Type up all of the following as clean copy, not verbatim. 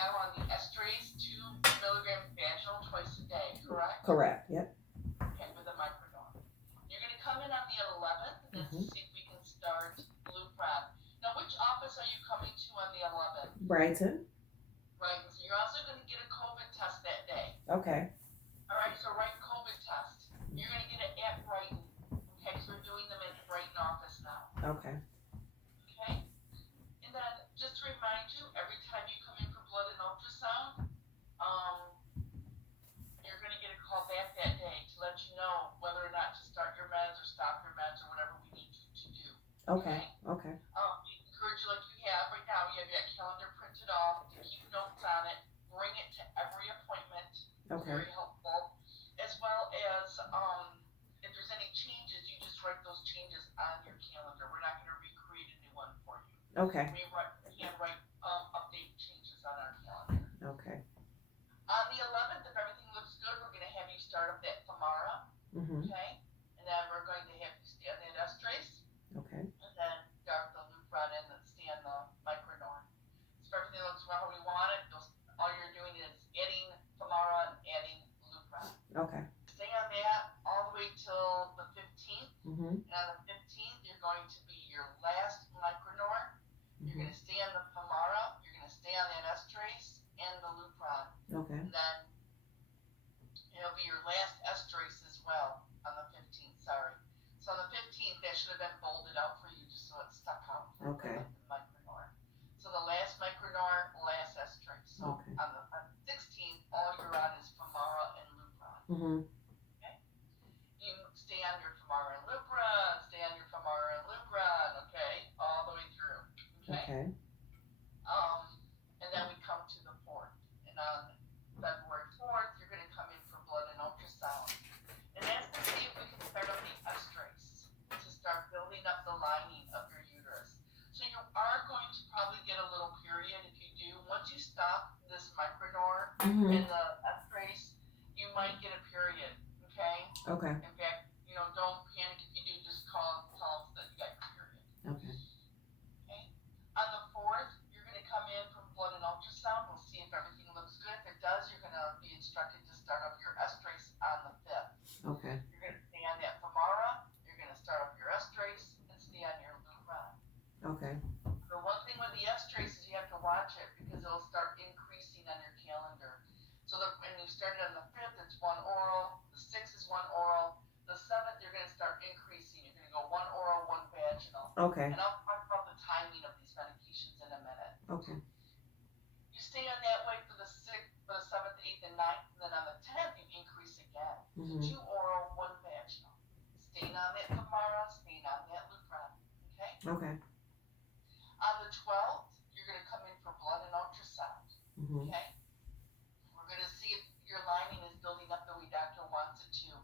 now on the estrace, 2 milligram vaginal twice a day, correct? Correct, yep. Okay, with a microdome. You're going to come in on the 11th, and to see if we can start Lupron. Now, which office are you coming to on the 11th? Brighton. Right, so you're also going to get a COVID test that day. Okay. All right, so write COVID test. You're going to get it at Brighton. Okay, so we're doing them at the Brighton office now. Okay. Okay, and then just to remind you, every time you come in for blood and ultrasound, you're going to get a call back that day to let you know whether or not to start your meds or stop your meds or whatever we need you to do. Okay. Okay. We encourage you like you have right now. You have that calendar printed off to keep notes on it. Bring it to every appointment. Okay. Very helpful. As well as if there's any changes, you just write those changes on your calendar. We're not going to recreate a new one for you. Okay. We can't write update changes on our calendar. Okay. On the 11th, if everything looks good, we're going to have you start up that Femara. Mm-hmm. Okay, and then we're going to have you stay on that estrace. Okay. And then start the Lupron and then stay on the micronorm. So if everything looks well how we want it, all you're doing is adding Femara and adding Lupron. Okay. Stay on that all the way till the 15th. Mm-hmm. And on the 15th, you're going to be your last micronorm. You're going to stay on the Femara. You're going to stay on that estrace and the Lupron. Okay. And then it'll be your last estrace as well on the 15th. Sorry. So on the 15th, that should have been bolded out for you just so it stuck out. Okay. Like the micronorm. So the last micronorm, last estrace. So Okay. on the 16th, all you're on is Femara and Lupron. Mm-hmm. Okay. You stay on your Femara and Lupron. Stay on your Femara and Lupron. Okay, all the way through. Okay. Okay. And then we come to the 4th, and on February 4th, you're going to come in for blood and ultrasound, and that's to see if we can start up the estrace to start building up the lining of your uterus. So you are going to probably get a little period if you do. Once you stop this micronorm Mm-hmm. and the estrace, you might get a period. Okay. Okay. In fact, don't panic if you do. Just tell us that you got your period. Okay. Okay. On the 4th, you're going to come in for blood and ultrasound. We'll see if everything looks good. If it does, you're going to be instructed to start up your estrace on the 5th. Okay. You're going to stay on that Femara. You're going to start up your estrace and stay on your Lupron. Okay. The one thing with the estrace is you have to watch it because it'll start increasing on your calendar. So when you started on the 5th, it's 1 oral. The 6th is 1 oral. The 7th, you're going to start increasing. You're going to go 1 oral, 1 vaginal. Okay. And I'll talk about the timing of these medications in a minute. Okay. You stay on that way for the 6th, for the 7th, 8th, and 9th, and then on the 10th, you increase again. Mm-hmm. So 2 oral, 1 vaginal. Staying on that Femara, staying on that Lupron. Okay? Okay. On the 12th, you're going to come in for blood and ultrasound. Mm-hmm. Okay? We're going to see if your lining is building up the way doctor wants it to.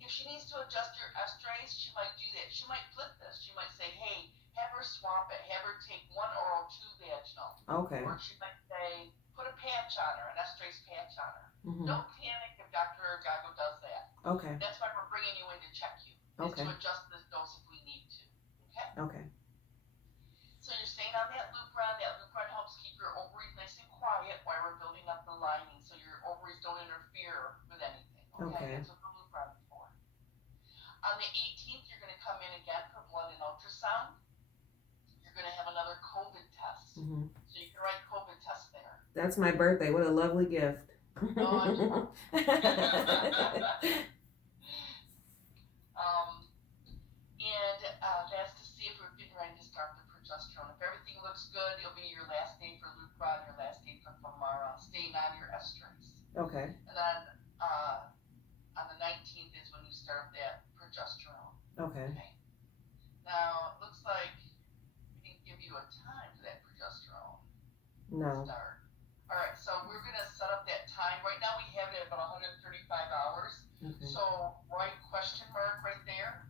If she needs to adjust your estrace, she might do that. She might flip this. She might say, hey, have her swap it. Have her take 1 oral, 2 vaginal. Okay. Or she might say, put a patch on her, an estrace patch on her. Mm-hmm. Don't panic if Dr. Gago does that. Okay. That's why we're bringing you in to check you. Okay. Is to adjust this dose if we need to. Okay? Okay. So you're staying on that Lupron. That Lupron helps keep your ovaries nice and quiet while we're building up the lining so your ovaries don't interfere with anything. Okay? That's what the Lupron is for. On the 18th, you're going to come in again for blood and ultrasound. You're going to have another COVID test. Mm-hmm. So you can write COVID test there. That's my birthday. What a lovely gift. Oh, and that's to see if we're getting ready to start the progesterone. If everything looks good, it'll be your last day for Lupron, your last day for Femara, staying on your estrace. Okay. And then on the 19th is when you start that progesterone. Okay. Now, it looks like we didn't give you a time for that progesterone No. start. All right, so we're going to set up that time. Right now we have it at about 135 hours. Okay. So write question mark right there.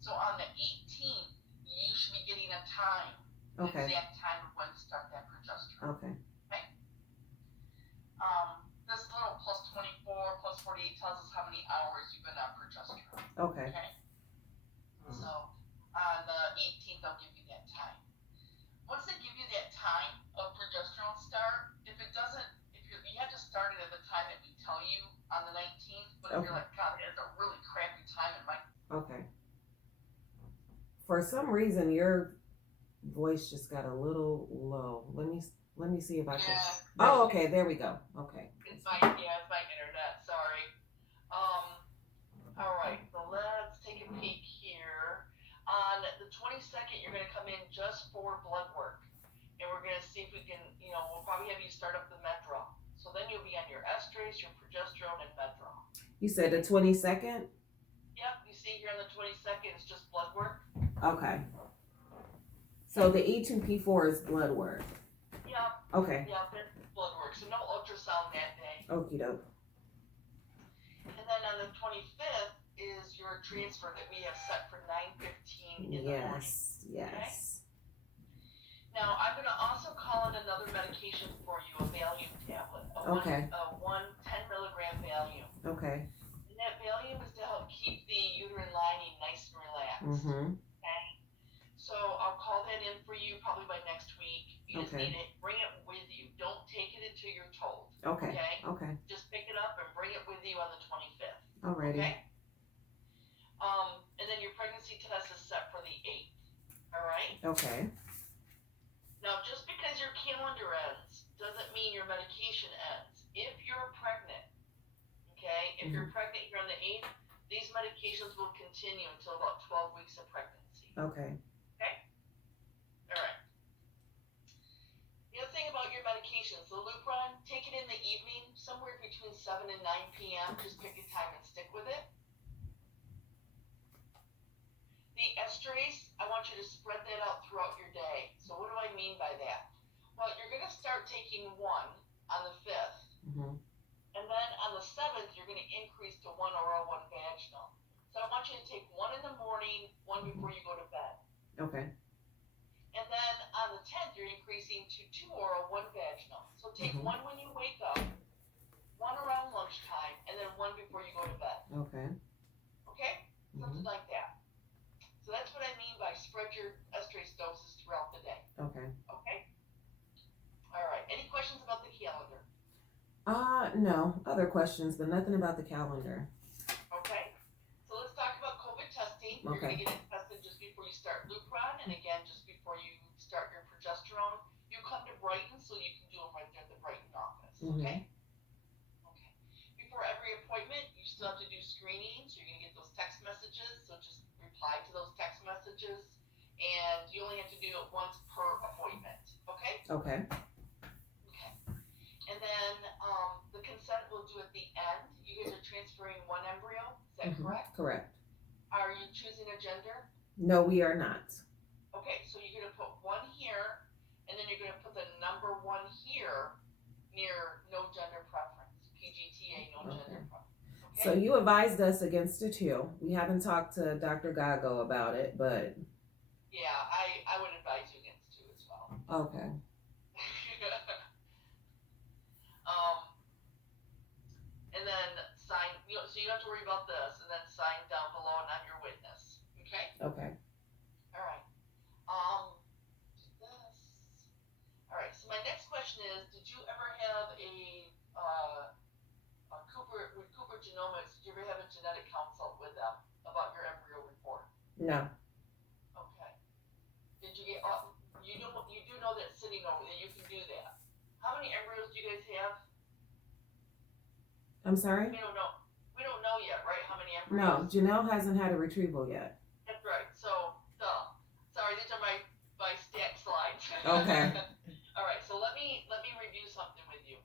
So on the 18th, you should be getting a time, the Okay. exact time of when to start that progesterone. Okay. This little plus 24, plus 48 tells us how many hours you've been on progesterone. Okay. So on the 18th, they'll give you that time. Once they give you that time of progesterone start, if it doesn't For some reason, your voice just got a little low. Let me see if I can. Yeah. Oh, okay. There we go. Okay. It's my internet. Sorry. All right. So let's take a peek here. On the 22nd, you're going to come in just for blood work, and we're going to see if we can. We'll probably have you start up the Meddraw. So then you'll be on your estrase, your progesterone, and Meddraw. You said the 22nd? Yep. You see here on the 22nd, it's just blood work. Okay. So the E2P4 is blood work. Yep. Okay. Yep. It's blood work. So no ultrasound that day. Okie doke. And then on the 25th is your transfer that we have set for 9:15 in the morning. Yes. Now, I'm going to also call in another medication for you, a Valium tablet. A 10 milligram Valium. Okay. And that Valium is to help keep the uterine lining nice and relaxed. Mm-hmm. Okay? So I'll call that in for you probably by next week. You just need it, bring it with you. Don't take it until you're told. Okay. Okay? Just pick it up and bring it with you on the 25th. Alrighty. Okay? And then your pregnancy test is set for the 8th. Alright? Okay. Now, just because your calendar ends doesn't mean your medication ends. If you're pregnant, okay, if you're pregnant here on the 8th, these medications will continue until about 12 weeks of pregnancy. Okay. Okay? All right. The other thing about your medications, the Lupron, take it in the evening, somewhere between 7 and 9 p.m. Just pick a time and stick with it. The estrase, I want you to spread that out throughout your day. So what do I mean by that? Well, you're going to start taking one on the 5th. Mm-hmm. And then on the 7th, you're going to increase to 1 oral, 1 vaginal. So I want you to take one in the morning, one before you go to bed. Okay. And then on the 10th, you're increasing to 2 oral, 1 vaginal. So take one when you wake up, one around lunchtime, and then one before you go to bed. Okay. Okay? Something like that. So that's what I mean by spread your estrase doses throughout the day. Okay. Okay? All right. Any questions about the calendar? No. Other questions, but nothing about the calendar. Okay. So let's talk about COVID testing. You're going to get it tested just before you start Lupron, and again, just before you start your progesterone. You come to Brighton, so you can do them right there at the Brighton office. Okay? Okay. Before every appointment, you still have to do screening, so you're going to get those text messages, so just reply to those text messages, and you only have to do it once per appointment. Okay? Okay. Okay. And then the consent we'll do at the end. You guys are transferring one embryo, is that correct? Correct. Are you choosing a gender? No, we are not. Okay, so you're going to put one here, and then you're going to put the number 1 here near no gender preference. PGTA, no gender preference. Okay? So you advised us against the 2. We haven't talked to Dr. Gago about it, but... Yeah, I would advise you against 2 as well. Okay. And then sign, so you don't have to worry about this, and then sign down below and on your witness. Okay? Okay. All right. This. All right. So my next question is: did you ever have Cooper Genomics? Did you ever have a genetic consult with them about your embryo report? No. Okay. Did you get? You do know that sitting over there, you can do that. How many embryos do you guys have? I'm sorry? We don't know. We don't know yet, right? How many embryos? No, Janelle hasn't had a retrieval yet. That's right. So, sorry, these are my stat slides. Okay. All right. So let me review something with you.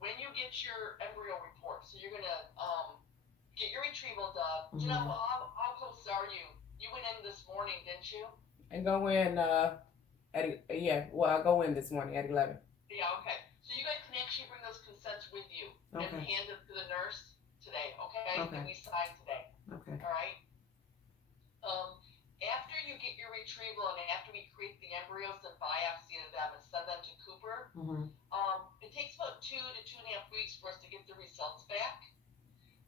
When you get your embryo report, so you're gonna get your retrieval done. Janelle, how close are you? You went in this morning, didn't you? I go in I go in this morning at 11. Yeah. Okay. So you guys can actually bring those consents with you and hand them to the nurse today. Okay. Okay. And we sign today. Okay. All right. After you get your retrieval and after we create the embryos and biopsy them and send them to Cooper, it takes about 2 to 2.5 weeks for us to get the results back.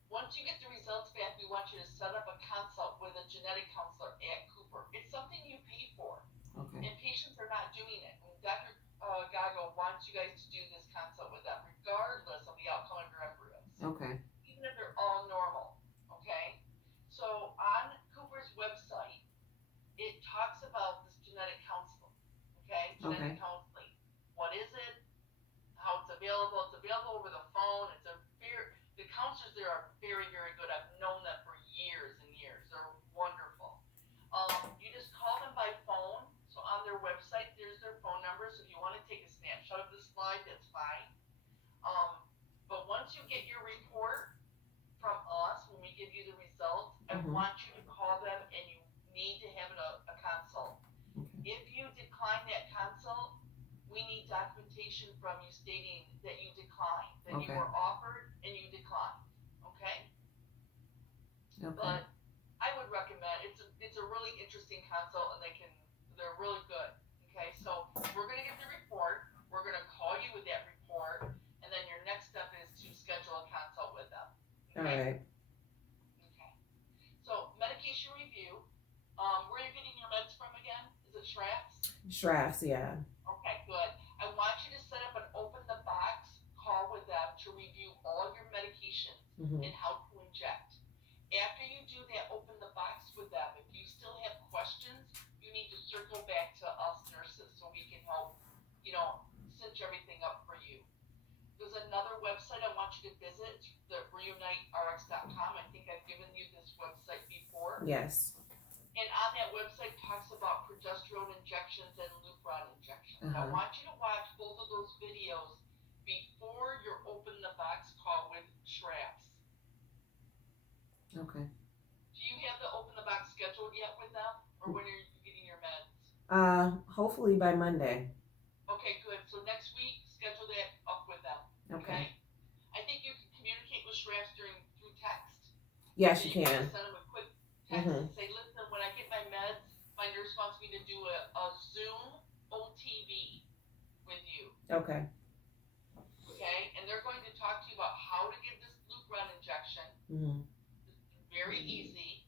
Once you get the results back, we want you to set up a consult with a genetic counselor at Cooper. It's something you pay for. Okay. And patients are not doing it. And Dr. Gago wants you guys to do this consult with them, regardless of the outcome of your embryos. Okay. Even if they're all normal. Okay? So on Cooper's website, it talks Okay. counseling. What is it? How it's available? It's available over the phone. The counselors there are very, very good. I've known them for years and years. They're wonderful. You just call them by phone. So on their website, there's their phone number. So if you want to take a snapshot of the slide, that's fine. But once you get your report from us, when we give you the results, I want you to call them and you need to have a consult. Okay. If you decline that consult, we need documentation from you stating that you declined, that you Okay. were offered and you declined. Okay? Okay. But I would recommend it's a really interesting consult and they're really good. Okay, so we're gonna get the report, we're gonna call you with that report, and then your next step is to schedule a consult with them. All right. Okay. So medication review. Where are you getting your meds from again? Is it Shrafts? Shrafts, yeah. Okay, good. I want you to set up an open the box call with them to review all your medications and how to inject. After you do that open the box with them, if you still have questions, you need to circle back to us nurses so we can help, cinch everything up for you. There's another website I want you to visit, the reuniterx.com. I think I've given you this website before. Yes. And on that website talks about progesterone injections and Lupron injections. I want you to watch both of those videos before your open the box call with Shrafts. Okay. Do you have the open the box scheduled yet with them? Or when are you getting your meds? Hopefully by Monday. Okay, good. So next week, schedule that up with them. Okay. I think you can communicate with Shrafts through text. Yes, you can can. send them a quick text and say, listen, when I get my meds, my nurse wants me to do a Zoom OTV with you. Okay. Okay? And they're going to talk to you about how to give this Lupron injection. It's very easy.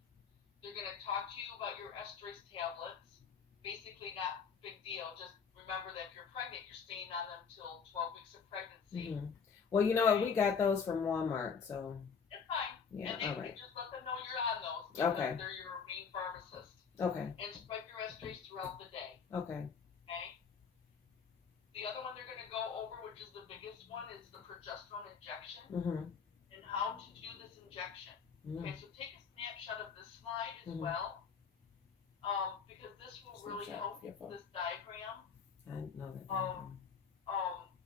They're going to talk to you about your estrase tablets. Basically not big deal. Just remember that if you're pregnant, you're staying on them till 12 weeks of pregnancy. Well, you know what? We got those from Walmart, so. It's fine. Yeah, and all right. just let them know you're on those. Okay. They're your main pharmacist. Okay. And spread your estrase throughout the day. Okay. Okay? The other one they're going to go over, which is the biggest one, is the progesterone injection and how to do this injection. Okay, so take a snapshot of this slide as well, because this will really help this diagram I know that.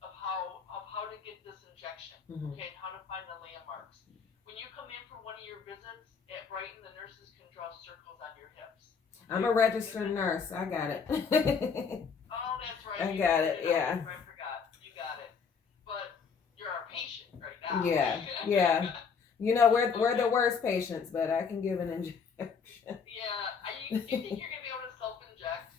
of how to get this injection. Okay, and how to find the landmarks. When you come in for one of your visits at Brighton, the nurses can draw circles on your hips. I'm a registered nurse. I got it. Oh, that's right. I got it. Yeah. I forgot. You got it. But you're our patient right now. Yeah. Yeah. You know, we're the worst patients, but I can give an injection. Yeah. Do you think you're gonna be able to self-inject?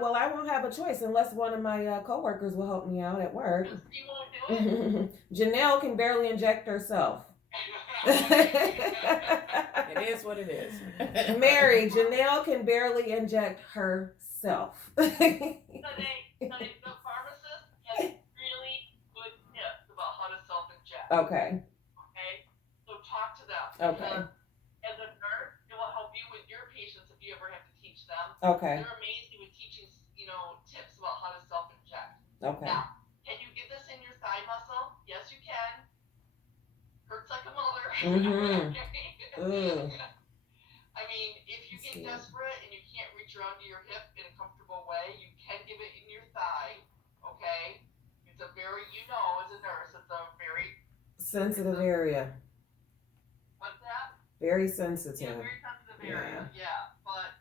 Well, I won't have a choice unless one of my coworkers will help me out at work. You won't do it. Janelle can barely inject herself. It is what it is. Mary, Janelle can barely inject herself. The pharmacist has really good tips about how to self-inject. Okay. Okay? So talk to them. Okay. As a nurse, it will help you with your patients if you ever have to teach them. Okay. They're amazing with teaching, tips about how to self-inject. Okay. Now, can you get this in your thigh muscle? Yes, you can. Hurts like a mother. I mean, if you get desperate and you can't reach around to your hip in a comfortable way, you can give it in your thigh. Okay? It's a very, as a nurse, it's a very sensitive area. What's that? Very sensitive. Yeah, very sensitive area. Yeah. But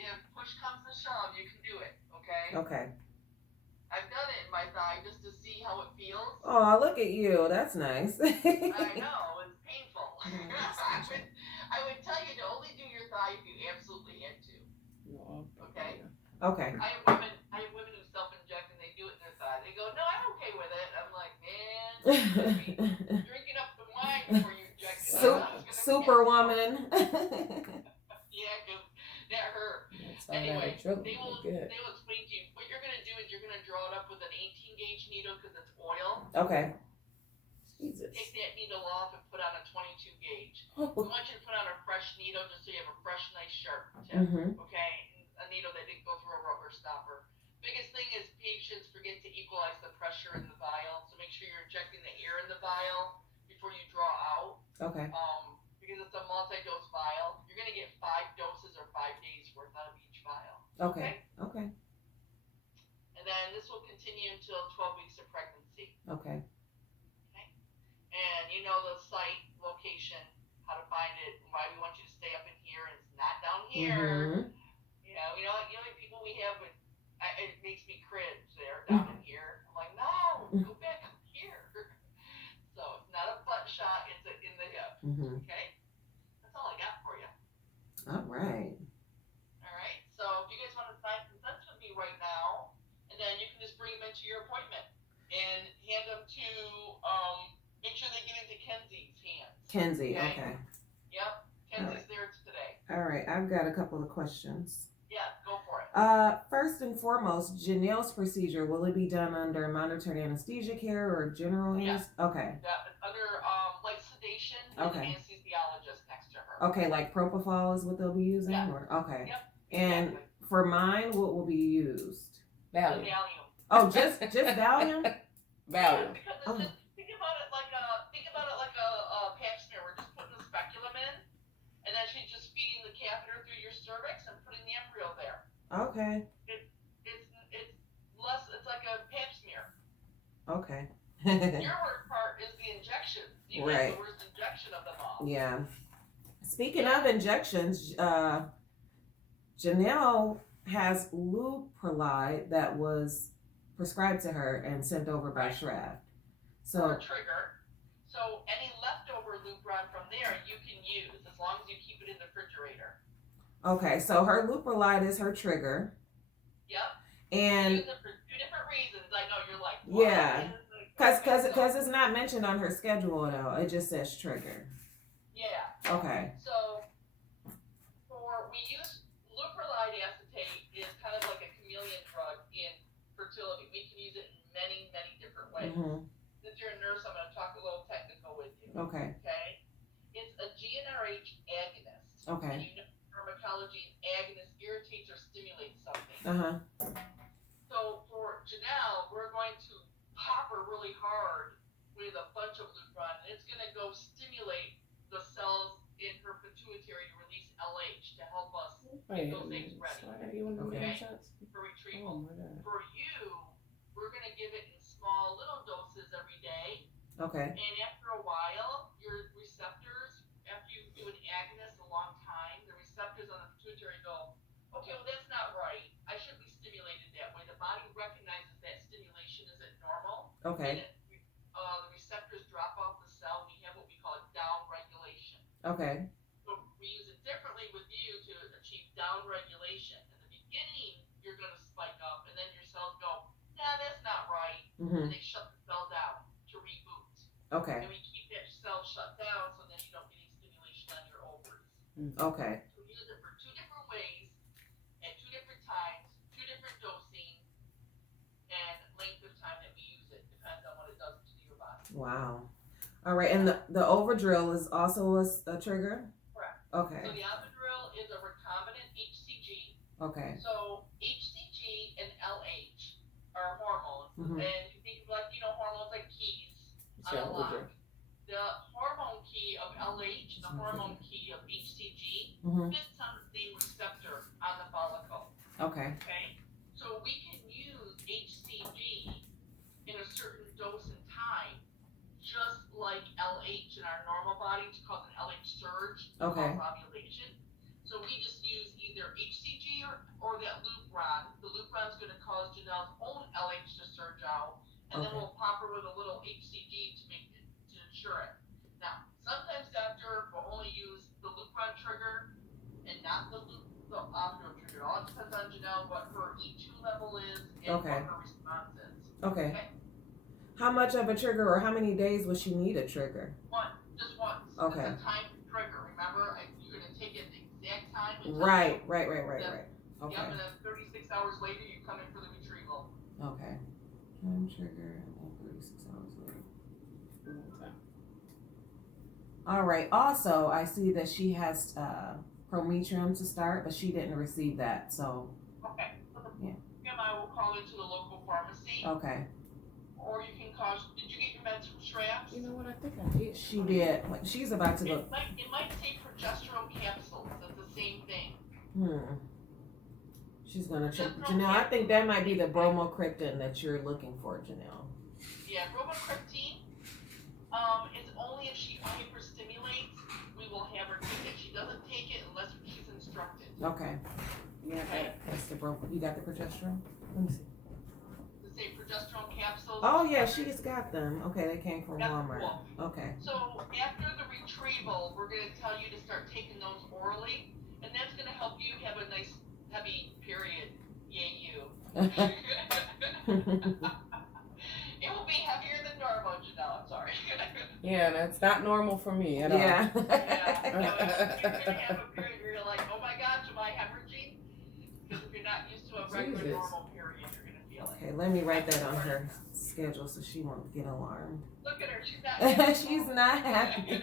if push comes to shove, you can do it. Okay? Okay. I've done it in my thigh just to see how it feels. Oh, look at you. That's nice. I know, it's painful. I would tell you to only do your thigh if you absolutely had to. Okay? Okay. I have women who self-inject and they do it in their thigh. They go, no, I'm okay with it. I'm like, man, drinking up the wine before you inject it. Superwoman. Yeah, because that hurt. Anyway, they will explain to you. What you're going to do is you're going to draw it up with an 18 gauge needle because it's oil. Okay. Jesus. Take that needle off and put on a 22 gauge. We want you to put on a fresh needle just so you have a fresh, nice, sharp tip. Okay? A needle that didn't go through a rubber stopper. biggest thing is patients forget to equalize the pressure in the vial, so make sure you're injecting the air in the vial before you draw out. Okay. Because it's a multi-dose vial. You're gonna get 5 doses or 5 days worth out of each vial. Okay. Okay. And then this will continue until 12 weeks of pregnancy. Okay. And you know the site location, how to find it, and why we want you to stay up in here and it's not down here. Mm-hmm. You know, people we have with, it makes me cringe. They're down in here. I'm like, no, go back up here. So it's not a butt shot, it's in the hip. Mm-hmm. Okay? That's all I got for you. All right. All right. So if you guys want to sign consent with me right now, and then you can just bring them into your appointment and hand them to, make sure they get into Kenzie's hands. Kenzie, okay. Yep. Kenzie's there today. All right, I've got a couple of questions. Yeah, go for it. First and foremost, Janelle's procedure, will it be done under monitored anesthesia care or general anesthesia? Okay. Yeah, under like sedation Okay. and an anesthesiologist next to her. Okay, like propofol is what they'll be using? Yeah. Or okay. Yep. And Exactly. for mine, what will be used? Valium. Valium. Oh, just Valium? Valium. Because Oh. it's just, think about it like a pap smear. We're just putting the speculum in, and then she's just feeding the catheter through your cervix and putting the embryo there. Okay. It's less. It's like a pap smear. Okay. Your worst part is the injection. You Right. have the worst injection of them all. Yeah. Speaking of injections, Janelle has Leuprolide that was prescribed to her and sent over by Right. Shraft. Or So, a trigger. So any leftover Lupron from there you can use as long as you keep it in the refrigerator. okay, so her Leuprolide is her trigger. Yep. And Use it for 2 different reasons. I know you're like, what? yeah, because it's not mentioned on her schedule at all. It just says trigger. Yeah. Okay. So we use Leuprolide acetate is kind of like a chameleon drug in fertility. We can use it in many, many different ways. Mm-hmm. Since you're a nurse, I'm going to talk a little technical with you. Okay. Okay. It's a GnRH agonist. Okay. And you know pharmacology, agonist irritates or stimulates something. Uh-huh. So for Janelle, we're going to pop her really hard with a bunch of Lupron, and it's going to go stimulate the cells in her pituitary to release LH to help us Wait a those minute. things ready So I gotta get one of them Okay. damn shots? for Oh retrieval. my god. For you, we're going to give it in small little doses every day, Okay. and after a while, your receptors, after you do an agonist a long time, the receptors on the pituitary go, okay, well that's not right. I shouldn't be stimulated that way. The body recognizes that stimulation isn't normal. Okay. And the receptors drop off the cell. We have what we call down regulation. Okay. So we use it differently with you to achieve down regulation. In the beginning, you're going to spike up, and then your cells go, nah, that's not right. Mm-hmm. And they shut the cell down to reboot. Okay. And we keep that cell shut down so then you don't get any stimulation on your ovaries. Okay. So we use it for 2 different ways, at 2 different times, 2 different dosing, and length of time that we use it depends on what it does to your body. Wow. All right, and the Overdrill is also a trigger? Correct. Okay. So the Avadril is a recombinant HCG. Okay. So HCG and LH are hormones, Mhm. and you think of like hormones like keys on Yeah, a lock. Woodruff. The hormone key of LH, the hormone key of HCG, Mhm. fits on the same receptor on the follicle. Okay. Okay, so we can use HCG in a certain dose and time, just like LH in our normal body to cause an LH surge, to Okay. cause ovulation. So we just use either HCG or that Lupron. The Lupron's going to cause Janelle's own LH to surge out, and then Okay. we'll pop her with a little HCG to ensure it. Now, sometimes doctor will only use the Lupron trigger and not the Avadril trigger. It all depends on Janelle what her E2 level is and Okay. what her response is. Okay. Okay. How much of a trigger or how many days will she need a trigger? Just once. Okay. It's a time trigger. Remember, you're going to take it at the exact time. until- Right. Yep, Okay. and then 36 hours later, you come in for the retrieval. Okay. Time trigger and 36 hours later. Okay. All right. Also, I see that she has Prometrium to start, but she didn't receive that. So, Okay. So Yeah. them, I will call into the local pharmacy, Okay. or you can call. Did you get your meds from Schraps? You know what? I think I did. She did. She's about to go. It might say progesterone capsules. It's the same thing. She's gonna check. Janelle, I think that might be the bromocriptine that you're looking for, Janelle. Yeah, bromocriptine. Is only if she hyperstimulates, we will have her take it. She doesn't take it unless she's instructed. Okay. Yeah. That's the You got the progesterone? Let me see. The same progesterone capsules. Oh yeah, she's got them. Okay, they came from That's Walmart. cool. Okay. So after the retrieval, we're going to tell you to start taking those orally, and that's going to help you have a nice heavy period. Yay, you. It will be heavier than normal, Janelle. I'm sorry. Yeah, that's not normal for me at all. Yeah. Yeah. So you're going to have a period where you're like, oh my gosh, am I hemorrhaging? Because if you're not used to a regular Jesus. normal period, you're going to feel it. Okay, let me write that on her schedule so she won't get alarmed. Look at her. She's not happy. She's not happy.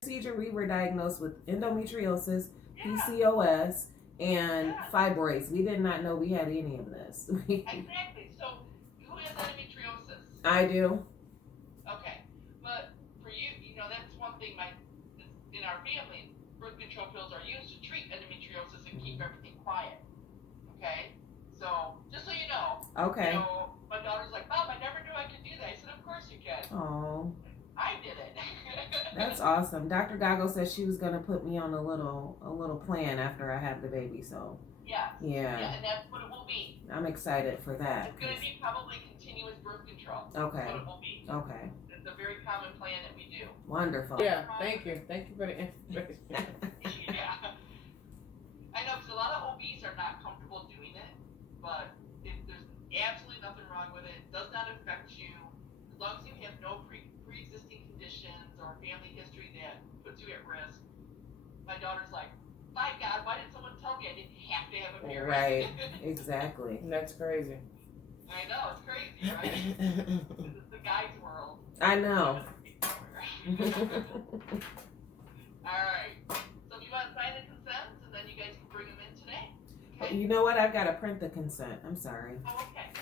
Procedure, we were diagnosed with endometriosis, PCOS, and fibroids. We did not know we had any of this. Exactly. So who has endometriosis? I do. Okay, but for you, that's one thing. In our family, birth control pills are used to treat endometriosis and keep everything quiet. Okay, so just so you know. Okay. My daughter's like, Mom, I never knew I could do that. I said, Of course you can. Oh, I did it. that's awesome. Dr. Gago said she was gonna put me on a little plan after I have the baby. So Yeah, yeah, and that's what it will be. I'm excited for that. It's going to be probably continuous birth control. Okay. That's what it will be. Okay. It's a very common plan that we do. Wonderful. Yeah, thank you. Thank you for the information. Yeah. I know, because a lot of OBs are not comfortable doing it, but there's absolutely nothing wrong with it. It does not affect you. As long as you have no pre-existing conditions or family history that puts you at risk. My daughter's like, my God, why didn't someone tell me I didn't have to have a period? Right. Exactly. That's crazy. I know, it's crazy, right? It's the guy's world. I know. Alright. So if you want to sign the consents, and then you guys can bring them in today. Okay? You know what? I've got to print the consent. I'm sorry. Oh, okay.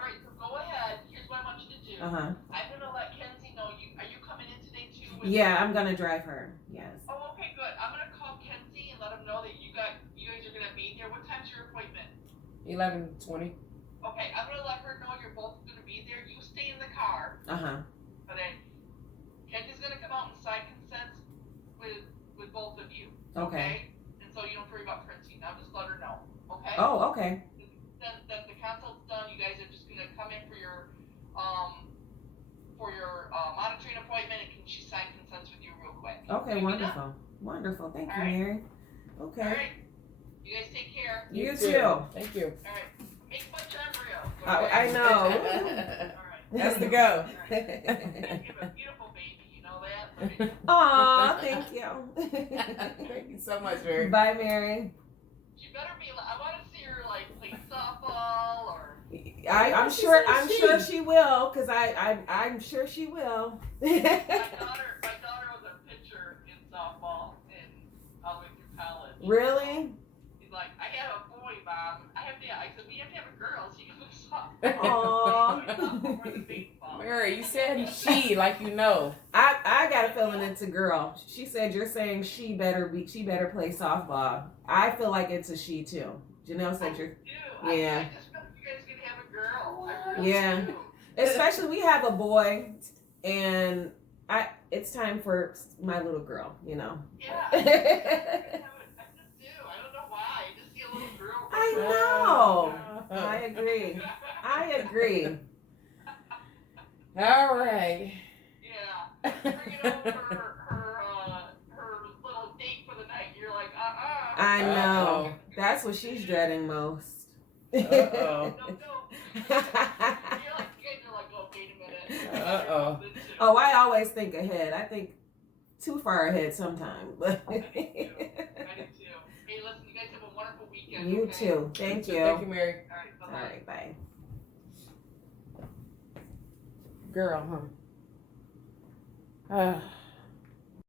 Alright, so go ahead. Here's what I want you to do. Uh-huh. I'm going to let Kenzie know are you coming in today too? Yeah, I'm gonna drive her. Yes. Oh, okay, good. I'm going to call Kenzie and let him know that you guys are going to be there. What time's your appointment? 11:20. Okay, I'm going to let her know you're both going to be there. You stay in the car. Uh-huh. But then Kenzie's going to come out and sign consents with both of you. Okay. And so you don't worry about printing. I'll just let her know. Okay? Oh, okay. Then the consult's done. You guys are just going to come in for your monitoring appointment, and can she sign consents with you real quick? Okay, Maybe wonderful. Wonderful. Thank you, All right. Mary. Okay. All right. You guys take care. You too. Thank you. All right. Make much embryo. I know. All right. That's the go. You have a beautiful baby. You know that? Aw, thank you. Thank you so much, Mary. Bye, Mary. She better be. I want to see her play softball or. I'm sure she will, cause I'm sure she will. My daughter was a pitcher in softball all the way through college. Really? He's like, I had a boy, Mom. I said, we have to have a girl. She can play softball. Aw. More than baseball. Mary, you said she like you know. I got a feeling it's a girl. She said you're saying she better play softball. I feel like it's a she too. Janelle said you're. Yeah. I just feel like you guys can have a girl. I really Yeah. do. Especially we have a boy, and it's time for my little girl. Yeah. I I just do. I don't know why. I just see a little girl. know. I agree. I agree. All right. Yeah. Bringing over her little date for the night. You're like, I know. Uh-oh. That's what she's dreading most. Uh-oh. No. You guys are like, oh, wait a minute. Uh-oh. Oh, I always think ahead. I think too far ahead sometimes. But I do too. Hey, listen, you guys have a wonderful weekend. you okay? too. Thank you. Thank you, Mary. All right, All bye-bye. right, bye. Girl, huh?